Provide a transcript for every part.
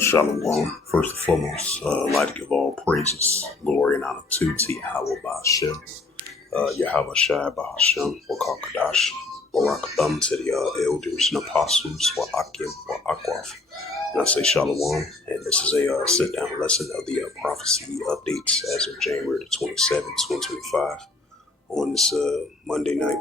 Shalom. First and foremost, I'd like to give all praises, glory, and honor to Yahweh Ba'ashem, Yahweh Shai Ba'ashem, Wakakadash, Barakatham, to the elders and apostles, Wa'akim, Wa'akwaf. And I say Shalom, and this is a sit-down lesson of the prophecy updates as of January the 27th, 2025, on this Monday night.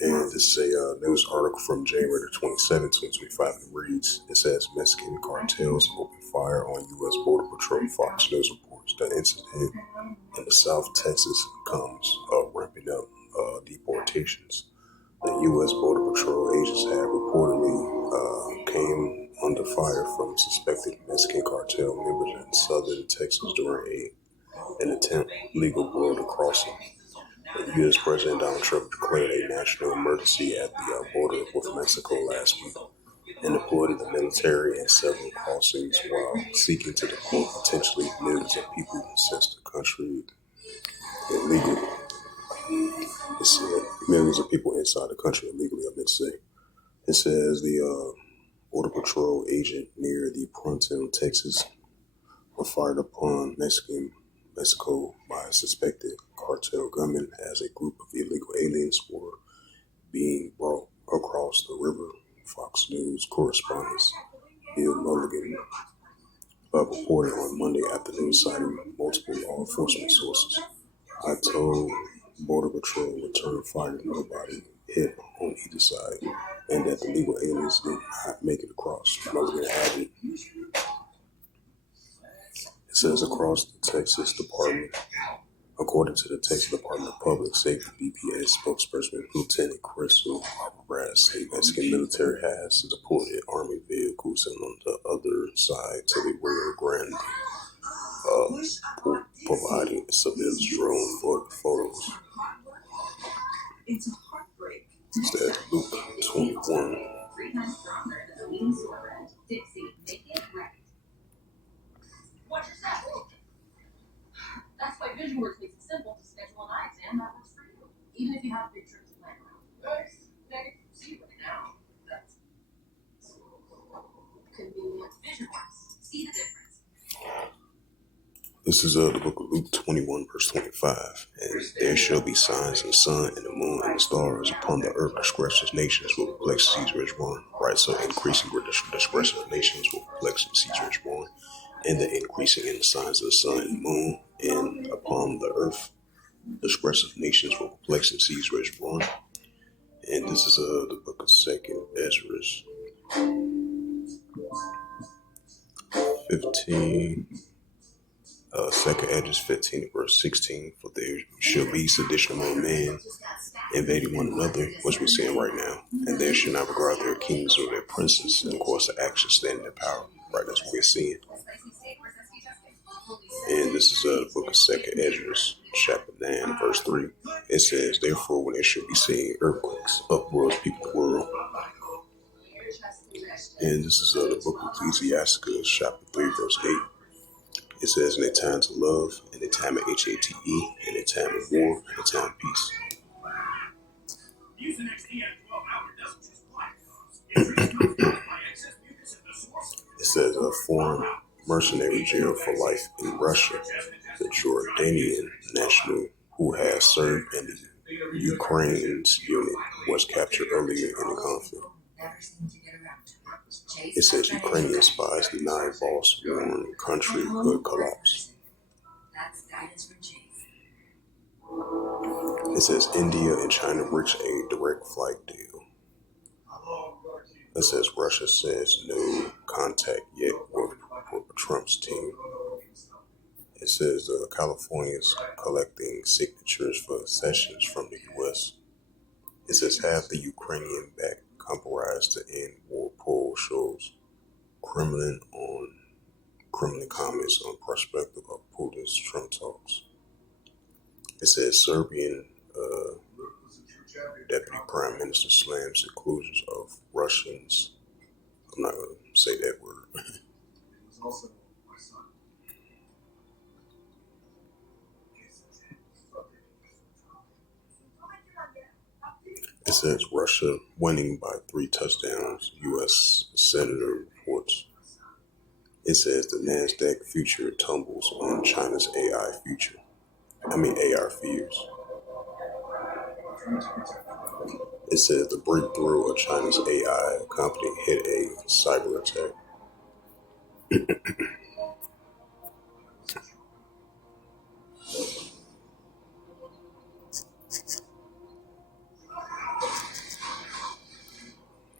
And this is a news article from January the 27th, 2025. It reads, it says, Mexican cartels open fire on U.S. Border Patrol. Fox News reports the incident in the South Texas comes ramping up deportations. The U.S. Border Patrol agents have reportedly came under fire from suspected Mexican cartel members in southern Texas during an attempt legal border crossing. The U.S. President Donald Trump declared a national emergency at the border with Mexico last week and deployed the military in several crossings while seeking to deport potentially millions of people since the country illegal. It said millions of people inside the country illegally, I meant to say. It says the Border Patrol agent near the Pronto, Texas, were fired upon Mexico by a suspected cartel gunman as a group of illegal aliens were being brought across the river. Fox News correspondent Bill Mulligan reported on Monday afternoon, citing multiple law enforcement sources. I told Border Patrol return fire, nobody hit on either side, and that the illegal aliens did not make it across. Mulligan added, it says across the Texas Department. According to the Texas Department of Public Safety, BPA spokesperson Lieutenant Crystal Brass, the Mexican military has deployed army vehicles and on the other side to the Rio Grande, providing civilians drone photos. It's that Luke 21. That's why VisionWorks makes it simple to schedule an eye exam that works for you, even if you have a big trip to plan around. Nice. See right now. That's convenient. VisionWorks. See the difference. This is the book of Luke 21, verse 25. And there shall be signs in the sun and the moon and the stars upon the earth. Disgressive nations will perplex these rich born. Right, so increasing disgressive nations will perplex these rich born. And the increasing in the signs of the sun and moon and upon the earth, disgressive nations will perplex and seize rich born. And this is the book of 2nd Ezra 15, 2nd Ezra 15, verse 16. For there shall be sedition among men, invading one another, which we're seeing right now, and there shall not regard their kings or their princes, and of course the action standing in power. Right, that's what we're seeing. And this is the book of 2nd Ezra, chapter 9, verse 3. It says, therefore, when there should be seen earthquakes, uproars, people of the world. And this is the book of Ecclesiastes, chapter 3, verse 8. It says, in a time to love, in a time of HATE, in a time of war, in a time of peace. It says a foreign mercenary jail for life in Russia. The Jordanian national who has served in the Ukraine's unit was captured earlier in the conflict. It says Ukrainian spies deny boss warned country could collapse. It says India and China reach a direct flight deal. It says Russia says no contact yet with Trump's team. It says California's collecting signatures for sessions from the U.S. It says half the Ukrainian-backed compromise to end war poll shows Kremlin comments on perspective of Putin's Trump talks. It says Serbian Deputy Prime Minister slams inclusions of Russians. I'm not going to say that word. It says Russia winning by 3 touchdowns, U.S. Senator reports. It says the NASDAQ future tumbles on China's AI future. AR fears. It says the breakthrough of China's AI company hit a cyber attack.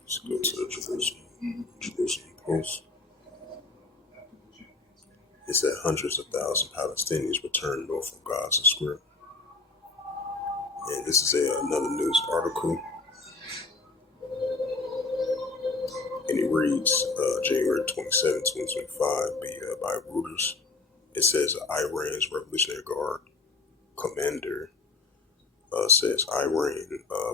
Let's go to the Jerusalem Post. It said hundreds of thousands of Palestinians returned north of Gaza Strip. And this is another news article. And it reads January 27, 2025 by Reuters. It says Iran's Revolutionary Guard commander says Iran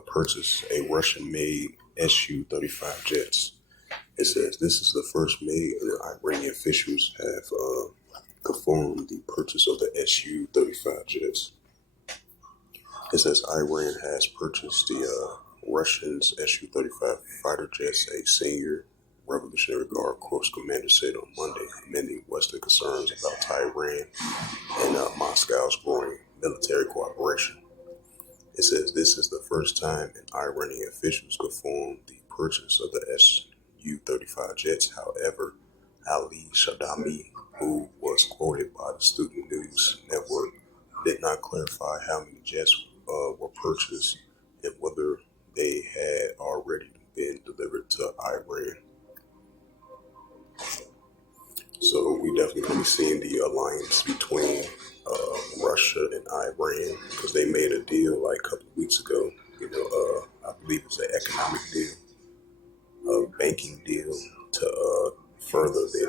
purchased a Russian-made Su-35 jets. It says this is the first made, and Iranian officials have confirmed the purchase of the Su-35 jets. It says Iran has purchased the Russians Su-35 fighter jets, a senior Revolutionary Guard Corps commander said on Monday, amending Western concerns about Tehran and Moscow's growing military cooperation. It says this is the first time an Iranian officials confirmed the purchase of the Su-35 jets. However, Ali Shadami, who was quoted by the Student News Network, did not clarify how many jets were purchased and whether they had already been delivered to Iran. So we definitely going to be seeing the alliance between Russia and Iran, because they made a deal like a couple of weeks ago. I believe it's an economic deal, a banking deal to further the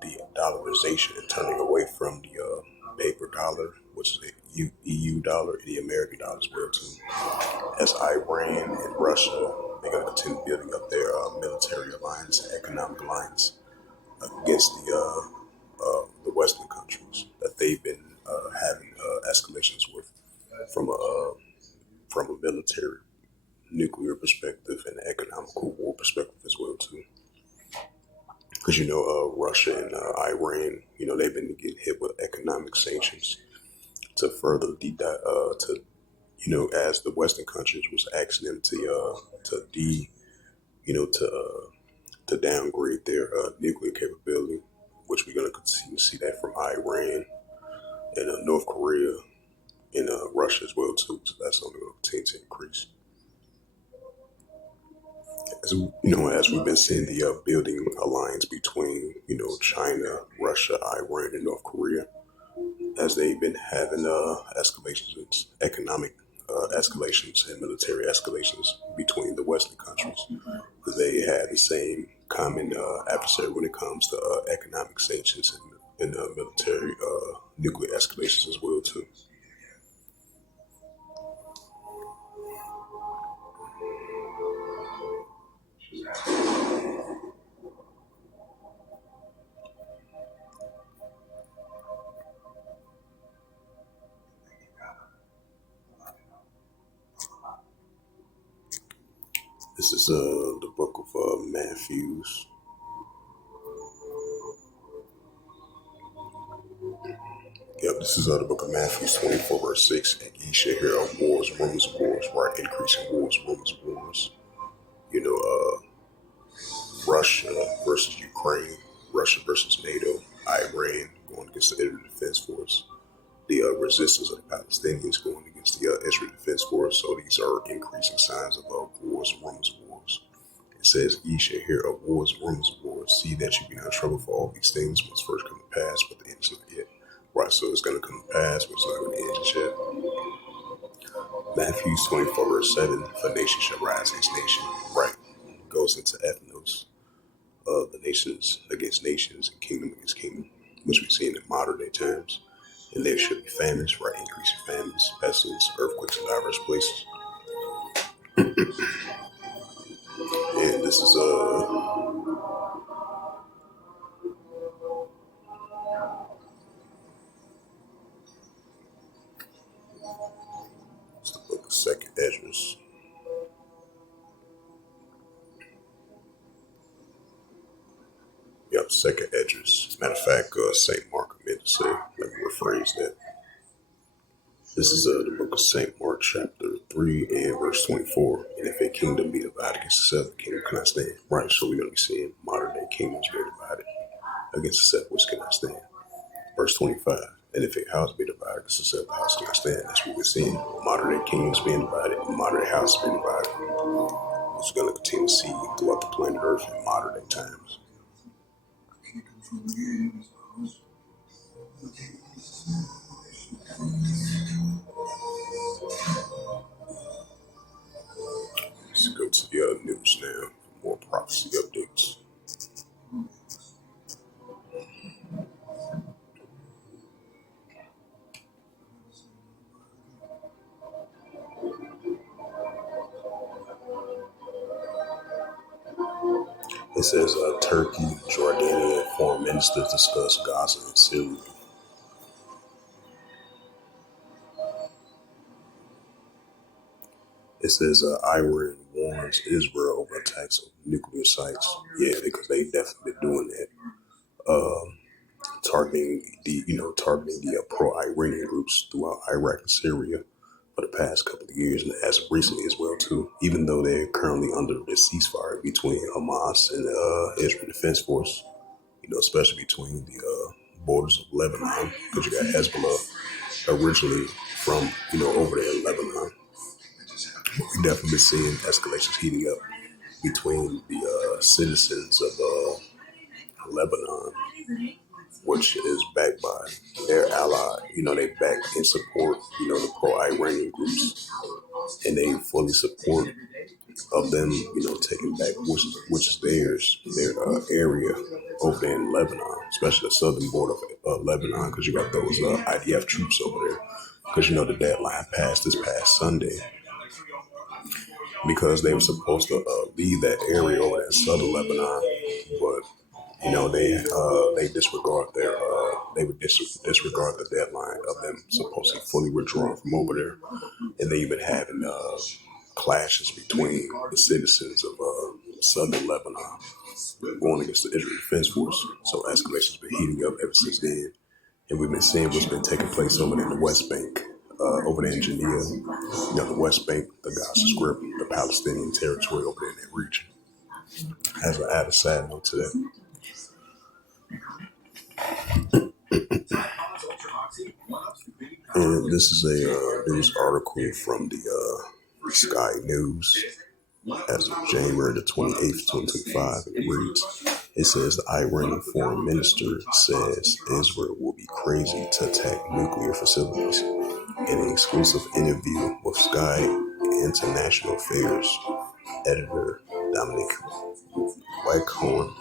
de-dollarization and turning away from the paper dollar, which is the EU dollar, and the American dollar as well too. As Iran and Russia, they're going to continue building up their military alliance and economic alliance against the Western countries that they've been having escalations with from a military, nuclear perspective and economical war perspective as well too. Because Russia and Iran, they've been getting hit with economic sanctions to further as the Western countries was asking them to downgrade their nuclear capability, which we're going to continue to see that from Iran and North Korea and Russia as well too. So that's only going to continue to increase. As we've been seeing the building alliance between China, Russia, Iran, and North Korea, as they've been having escalations, economic escalations, and military escalations between the Western countries, because they have the same common adversary when it comes to economic sanctions and military nuclear escalations as well too. This is the book of Matthews. Yep, this is the book of Matthew 24, verse 6. And ye shall hear of wars, rumors of wars, right? Increasing wars, rumors of wars. Russia versus Ukraine, Russia versus NATO, Iran going against the Israel Defense Force, the resistance of the Palestinians going against the Israel Defense Force. So these are increasing signs of wars, rumors of wars. It says, ye shall hear of wars, rumors of wars. See that you be not troubled, for all these things must first come to pass, but the end is not yet. Right, so it's going to come to pass, but it's not going to end just yet. Matthew 24, verse 7, for nation shall rise against nation. Right, goes into ethnos, the nations against nations and kingdom against kingdom, which we see in modern day times. And there should be famines, right, increasing famines, pestilence, earthquakes in diverse places. And this is it's the book of Second Esdras. second address. Matter of fact, St. Mark, I meant to say, let me rephrase that. This is the book of St. Mark, chapter 3 and verse 24. And if a kingdom be divided against itself, the kingdom cannot stand. Right, so we're going to be seeing modern day kingdoms being divided against itself, which cannot stand. Verse 25. And if a house be divided against itself, the house cannot stand. That's what we're seeing. Modern day kingdoms being divided, modern day houses being divided. Which we're going to continue to see throughout the planet Earth in modern day times. Let's go to the news now for more prophecy updates. It says Turkey, Jordanian foreign ministers discuss Gaza and Syria. It says Iran warns Israel over attacks on nuclear sites. Yeah, because they definitely been doing that. Targeting the pro-Iranian groups throughout Iraq and Syria for the past couple of years, and as of recently as well too. Even though they're currently under the ceasefire between Hamas and the Israel Defense Force, especially between the borders of Lebanon, because you got Hezbollah originally from over there in Lebanon. We definitely been seeing escalations heating up between the citizens of Lebanon, which is backed by their ally. They back and support, the pro-Iranian groups, and they fully support of them, taking back which is theirs, their area over there in Lebanon, especially the southern border of Lebanon, because you got those IDF troops over there. Because the deadline passed this past Sunday, because they were supposed to leave that area over there in southern Lebanon, but they disregard they would disregard the deadline of them supposedly fully withdrawing from over there, and they even having clashes between the citizens of southern Lebanon going against the Israel Defense Force. So escalation's been heating up ever since then, and we've been seeing what's been taking place over there in the West Bank, over there in Geneva, the West Bank, the Gaza Strip, the Palestinian territory over there in that region. As an added side note to that. And this is a news article from the Sky News as of January the 28th, 2025. And it reads, it says the Iranian foreign minister says Israel will be crazy to attack nuclear facilities. In an exclusive interview with Sky International Affairs editor Dominic Waghorn,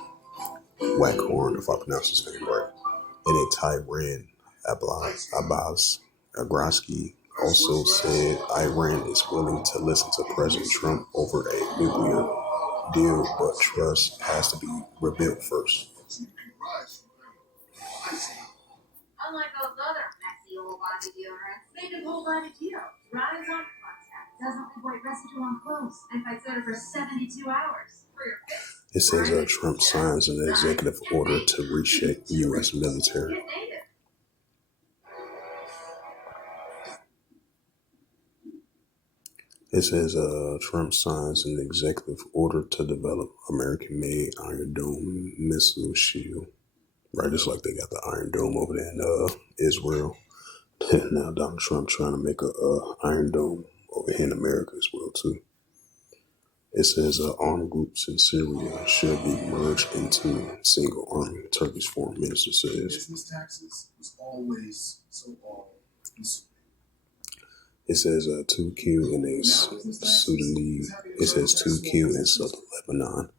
if I pronounce his name right, and in Tehran, Abbas Agraski also said Iran is willing to listen to President Trump over a nuclear deal, but trust has to be rebuilt first. Unlike those other messy old body deodorants, Naked Whole Body Deo dries on contact, doesn't leave white residue on clothes, and fights odor for 72 hours. For your face. It says Trump signs an executive order to reshape U.S. military. It says Trump signs an executive order to develop American-made Iron Dome missile shield. Right, just like they got the Iron Dome over there in Israel. Now Donald Trump trying to make a Iron Dome over here in America as well too. It says armed groups in Syria should be merged into single army. Turkish foreign minister says. Business taxes was always so all-consuming. It says 2Q in a Sudanese. It says 2Q in southern Lebanon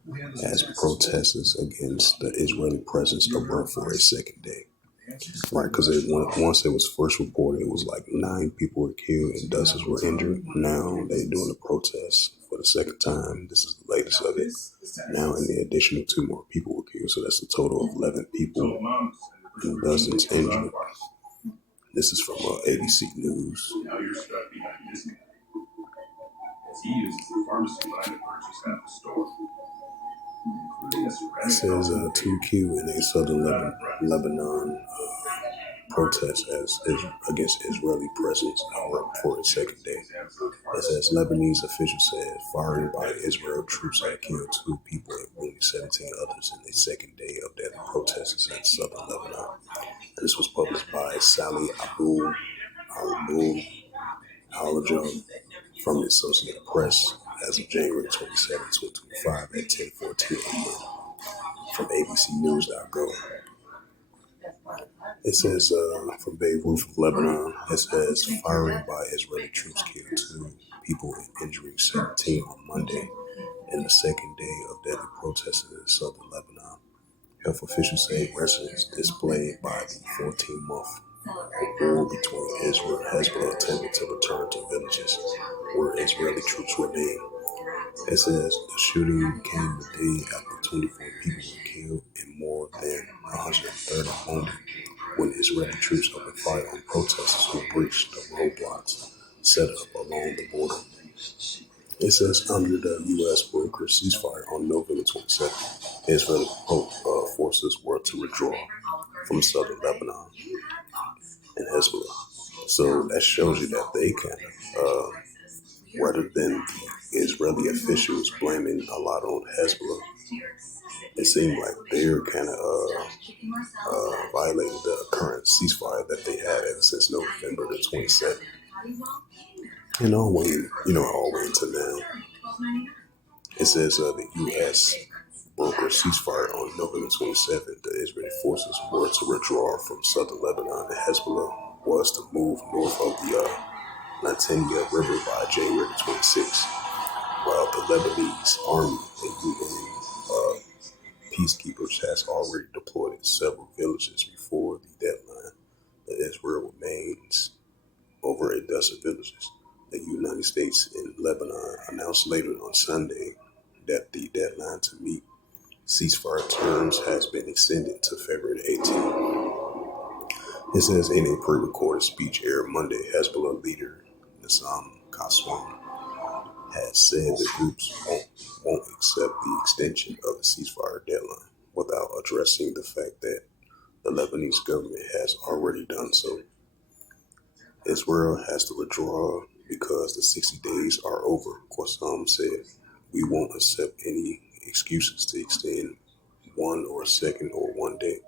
as protesters against the Israeli presence abroad for a second day. Right, because once it was first reported, it was like 9 people were killed and dozens were injured. Now they're doing the protests for the second time. This is the latest of it. Now, in the additional 2 more people were killed, so that's a total of 11 people and dozens injured. This is from ABC News. Now you're stuck behind this guy, as he uses the pharmacy line to purchase at the store. It says 2Q in a southern Lebanon protest against Israeli presence out for its second day. It says Lebanese officials said firing by Israel troops had killed 2 people and wounded 17 others in the second day of deadly protests in southern Lebanon. This was published by Sally Abu Alaja from the Associated Press as of January 27, 2025 at 10:14 a.m. from abcnews.gov. It says from Beirut, Lebanon, it says firing by Israeli troops killed 2 people and injuring 17 on Monday in the second day of deadly protests in southern Lebanon. Health officials say residents displaced by the 14-month war between Israel and Hezbollah attempted to return to villages where Israeli troops remain. It says the shooting came the day after 24 people were killed and more than 130 wounded when Israeli troops opened fire on protesters who breached the roadblocks set up along the border. It says under the U.S. brokered ceasefire on November 27th, Israeli forces were to withdraw from southern Lebanon and Hezbollah. So that shows you that they rather than the Israeli officials blaming a lot on Hezbollah, it seemed like they're kind of violating the current ceasefire that they had ever since November the 27th. All the way until now. It says the U.S. brokered ceasefire on November 27th. The Israeli forces were to withdraw from southern Lebanon, and Hezbollah was to move north of the Latania River by January 26th, while the Lebanese army and UN peacekeepers has already deployed in several villages before the deadline. Israel remains over a dozen villages. The United States and Lebanon announced later on Sunday that the deadline to meet ceasefire terms has been extended to February 18th. It says in a pre-recorded speech aired Monday, Hezbollah leader Nassam Qasem has said the groups won't accept the extension of the ceasefire deadline without addressing the fact that the Lebanese government has already done so. Israel has to withdraw because the 60 days are over, Qasem said. We won't accept any excuses to extend 1 or a second or 1 day.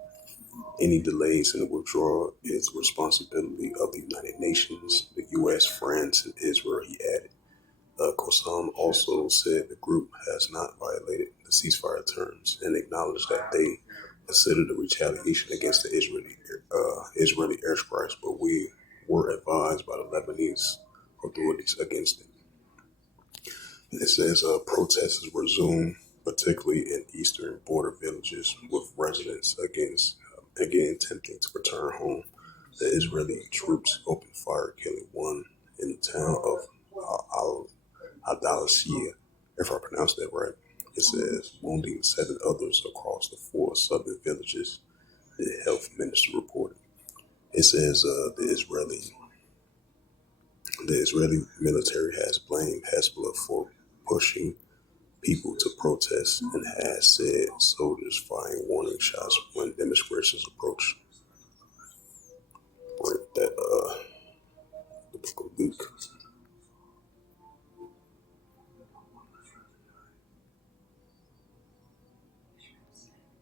Any delays in the withdrawal is the responsibility of the United Nations, the U.S., France, and Israel, he added. Qasem also said the group has not violated the ceasefire terms and acknowledged that they considered the retaliation against the Israeli airstrikes, but we were advised by the Lebanese authorities against it. It says protesters resumed, particularly in eastern border villages, with residents again attempting to return home. The Israeli troops opened fire, killing 1 in the town of Al-Adalasiya, if I pronounced that right. It says wounding 7 others across the 4 southern villages, the health minister reported. It says the Israeli military has blamed Hezbollah for pushing people to protest and has said soldiers firing warning shots when demonstrations approach. The book of Luke.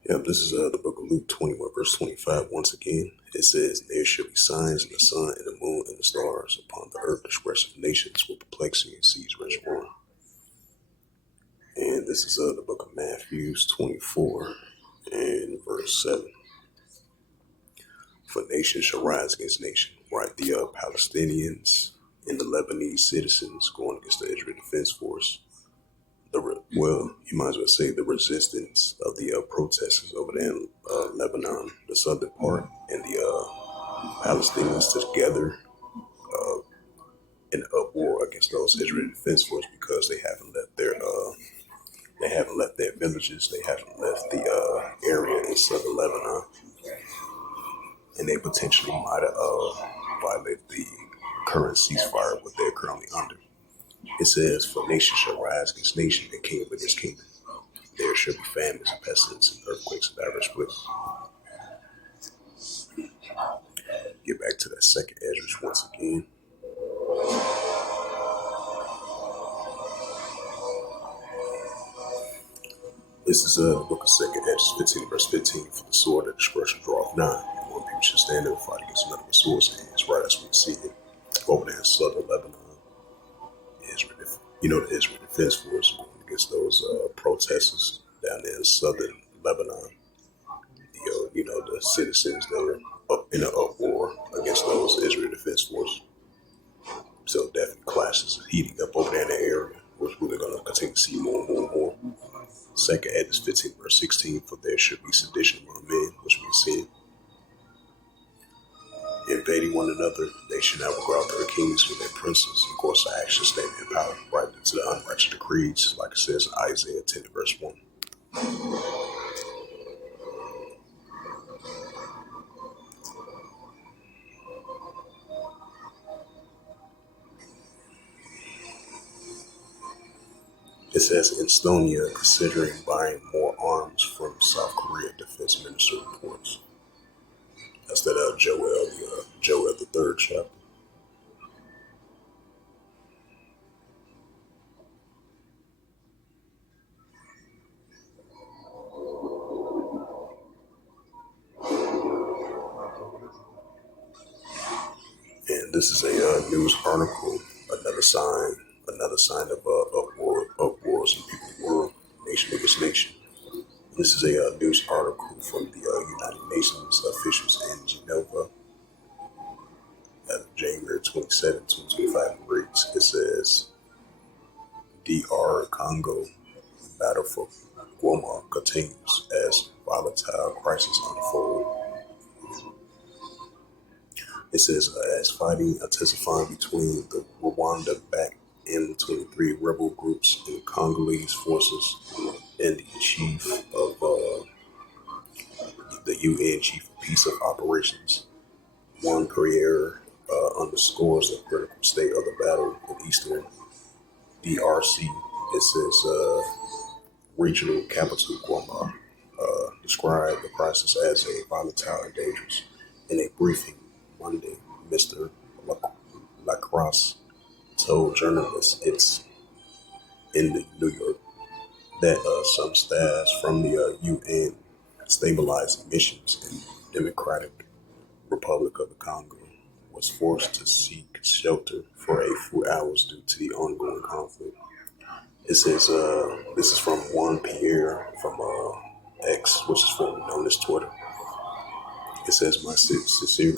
This is the book of Luke 21, verse 25. Once again, it says, there shall be signs in the sun and the moon and the stars upon the earth, expressive nations with perplexity and seas reservoir. And this is the book of Matthew 24 and verse 7. For nation shall rise against nation, right? The Palestinians and the Lebanese citizens going against the Israeli Defense Force. You might as well say the resistance of the protesters over there in Lebanon, the southern part, and the Palestinians together in uproar against those Israeli Defense Force because they haven't left their villages, they haven't left the area in southern Lebanon, and they potentially might have violated the current ceasefire what they're currently under. It says, for nation shall rise against nation and kingdom against kingdom. There should be famines, pestilence, and earthquakes of diverse places. Get back to that second Esdras once again. This is the book of Second Esdras 15, verse 15. For the sword that discretion draweth nigh, and one people should stand and fight against another with swords and hands, right as we see it. Over there in southern Lebanon, Israel, the Israel Defense Force going against those protesters down there in southern Lebanon. The citizens that were up in an uproar against those Israel Defense Force. So definitely clashes heating up over there in the area, which we're going to continue to see more and more and more. Second Esdras 15, verse 16, for there should be sedition among men, which we see invading one another. They should not regard their kings with their princes, and course of action standing in power, right into the unrighteous decrees, like it says in Isaiah 10, verse 1. It says in Estonia, considering buying more arms from South Korea, defense minister reports. That's that Joel the third chapter. And this is a news article, another sign of wars in people's world, nation against nation. This is a news article from the United Nations officials in Geneva at January 27, 2025 reads. It says, DR Congo battle for Goma continues as volatile crisis unfold. It says, as fighting intensifying between the Rwanda-backed M23 rebel groups and Congolese forces and the chief of the UN Chief of Peace of Operations, Juan Carrier, underscores the critical state of the battle in eastern DRC. It says regional capital Goma described the crisis as a volatile and dangerous. In a briefing Monday, Mr. Lacrosse told journalists it's in New York that some staff from the UN stabilizing missions in Democratic Republic of the Congo was forced to seek shelter for a few hours due to the ongoing conflict. It says this is from Juan Pierre from X, which is formerly known as Twitter. It says, my sincere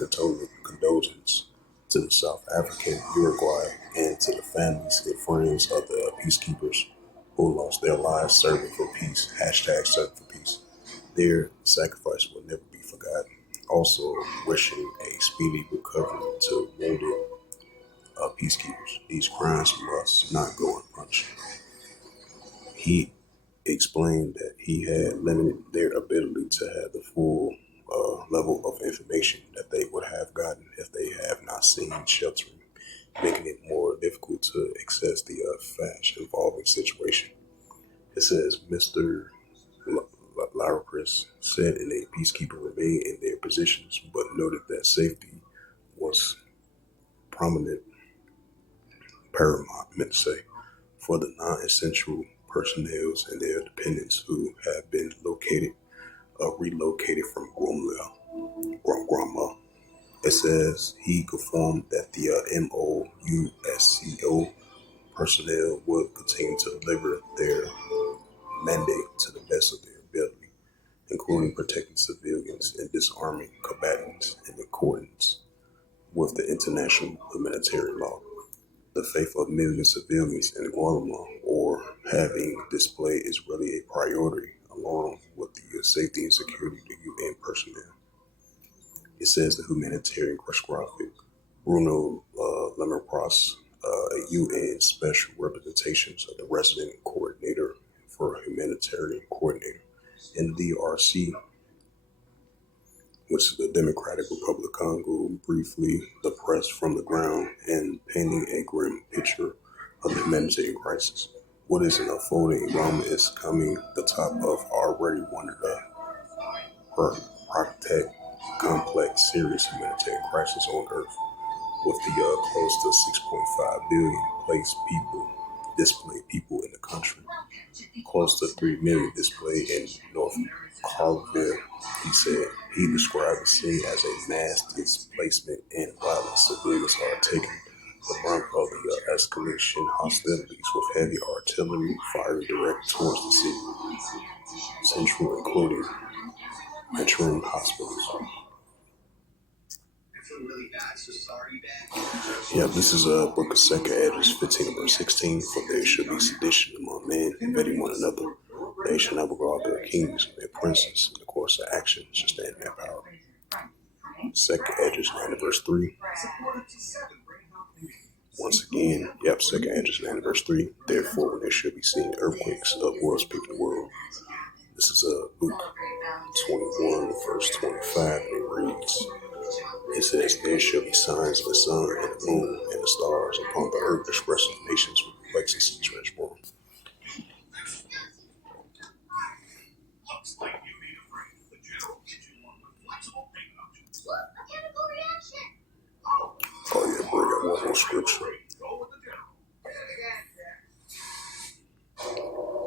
condolences to the South African, Uruguay, and to the families and friends of the peacekeepers who lost their lives serving for peace. Hashtag serving for peace. Their sacrifice will never be forgotten. Also, wishing a speedy recovery to wounded peacekeepers. These crimes must not go unpunished. He explained that he had limited their ability to have the full level of information that they would have gotten if they have not seen sheltering, making it more difficult to access the facts involving situation. It says Mr. Laracris said in a peacekeeper remained in their positions, but noted that safety was paramount, for the non-essential personnel and their dependents who have been relocated from Grandma. It says he confirmed that the MOUSCO personnel would continue to deliver their mandate to the best of their ability, including protecting civilians and disarming combatants in accordance with the international humanitarian law. The faith of millions of civilians in Guatemala or having display is really a priority, along with the safety and security of the UN personnel. It says the humanitarian catastrophic Bruno Lemmerpros, a UN special representations of the resident coordinator for humanitarian coordinator in the DRC, which is the Democratic Republic of Congo, briefly the press from the ground and painting a grim picture of the humanitarian crisis. What is an unfolding environment is coming the top of already one of the protect complex, serious humanitarian crisis on Earth, with the close to 6.5 billion displaced people in the country, close to 3 million displaced in North Carville. He described the scene as a mass displacement and violent. Civilians are taking the brunt of the escalation hostilities, with heavy artillery firing direct towards the city central, including mentoring hospitals. Yeah, this is a book of 2nd Esdras 15 verse 16. For there should be sedition among men, invading one another. They shall not regard their kings and their princes. In the course of action shall stand in their power. 2nd Esdras 9 verse 3. Once again, 2nd Esdras 9 verse 3. Therefore, when there should be seen earthquakes of world speaking the world. This is Luke 21 verse 25, and it reads, it says, there shall be signs of the sun and the moon and the stars upon the earth, expressing nations with perplexity transformed. Oh yeah, bring up one more scripture.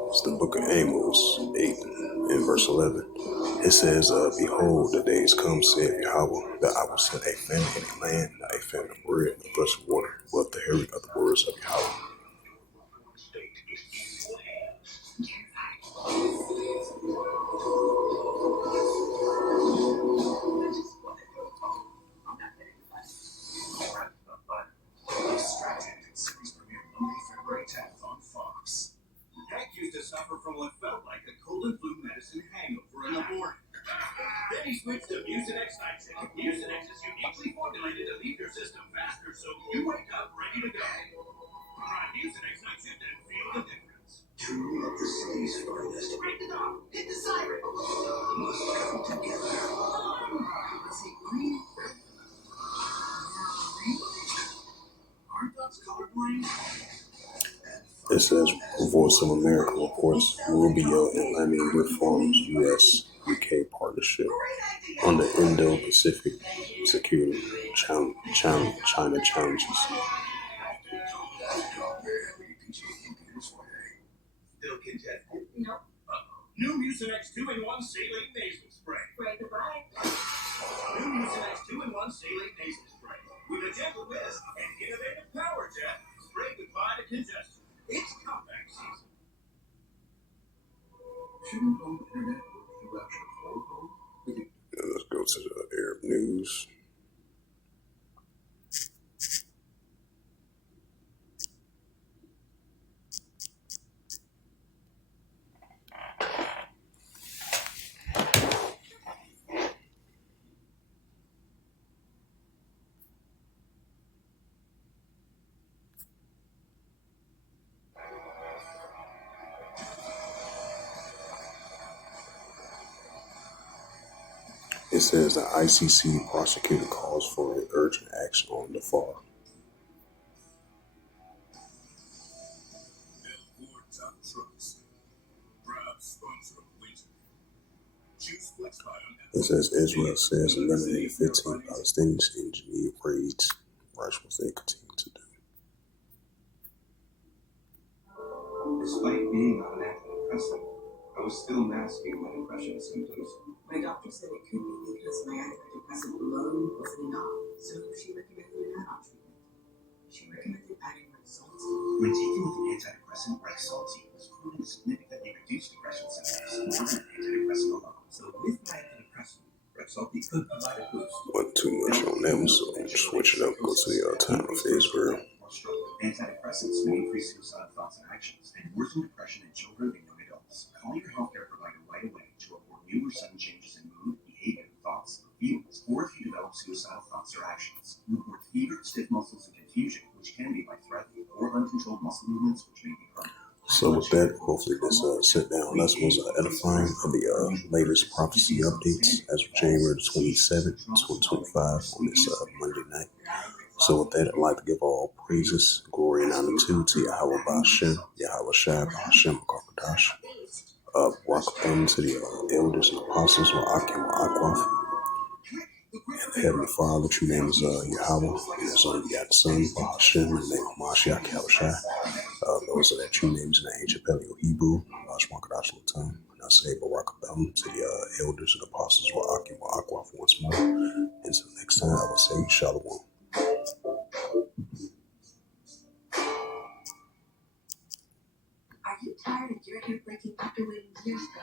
It's the book of Amos 8 and verse 11. It says, behold, the days come, said Yahweh, that I will send a famine in a land, not a famine of bread, and a thirst of water, but the hearing of the words of Yahweh. Suffer from what felt like a cold and flu medicine hangover in the morning. Then he switched to Mucinex Nightshade. Mucinex is uniquely formulated to leave your system faster, so you wake up ready to go. Try Mucinex Nightshade and feel the difference. Two of the city's finest. Break the dog. Hit the siren. Must come together. Let's see, green. Aren't dogs colorblind? It says, Voice of America reports Rubio and Lammy reforms U.S. UK partnership on the Indo-Pacific security China challenges. Still congested? No. New Mucinex 2-in-1 Saline Nasal Spray. Spray goodbye. New Mucinex 2-in-1 Saline Nasal Spray. With a gentle mist and innovative power jet, spray goodbye to congestion. It's comeback season. Shouldn't home internet work throughout your whole home? Let's go to the Arab news. It says the ICC prosecutor calls for an urgent action on the FAR. It says Israel says eliminated 15 Palestinians in Geneva raids. Russia they continue to do. Despite being on an antidepressant, I was still masking my depression symptoms. My doctor said it could be because my antidepressant alone wasn't enough, so she recommended an add-on treatment. She recommended adding Rexulti. When taken with an antidepressant, Rexulti was proven to significantly reduce depression symptoms more than an antidepressant alone. So with my antidepressant, Rexulti could provide a boost. Wasn't too much on them, so switch it up. Go to the time of Israel. Antidepressants may increase suicidal thoughts and actions and worsen depression in children and young adults. Call your healthcare provider right away to report new or sudden changes in mood, behavior, thoughts, or feelings, or if you develop suicidal thoughts or actions. Report fever, stiff muscles, and confusion, which can be life-threatening, or uncontrolled muscle movements, which may be permanent. So with that, hopefully this sit-down lesson was edifying of the latest prophecy updates as of January 27th, 2025 on this Monday night. So with that, I'd like to give all praises, glory, and 9-2 to Yahweh Ba'Shem, Yahweh Shai Ba'Shem Karkadash. Rakatham to the elders and apostles, Wa'akim Wa'akwaf. And the Heavenly Father, true name is Yahweh, and His only begotten Son, Ba'Shem, in the name of Mashiach Yahushai. Those are their true names in the ancient Paleo Hebrew, Shmakadash Latam. And I say Barakatham to the elders and apostles, Wa'akim Wa'akwaf once more. Until next time, I will say Shalom. Are you tired of your hair breaking after waiting years for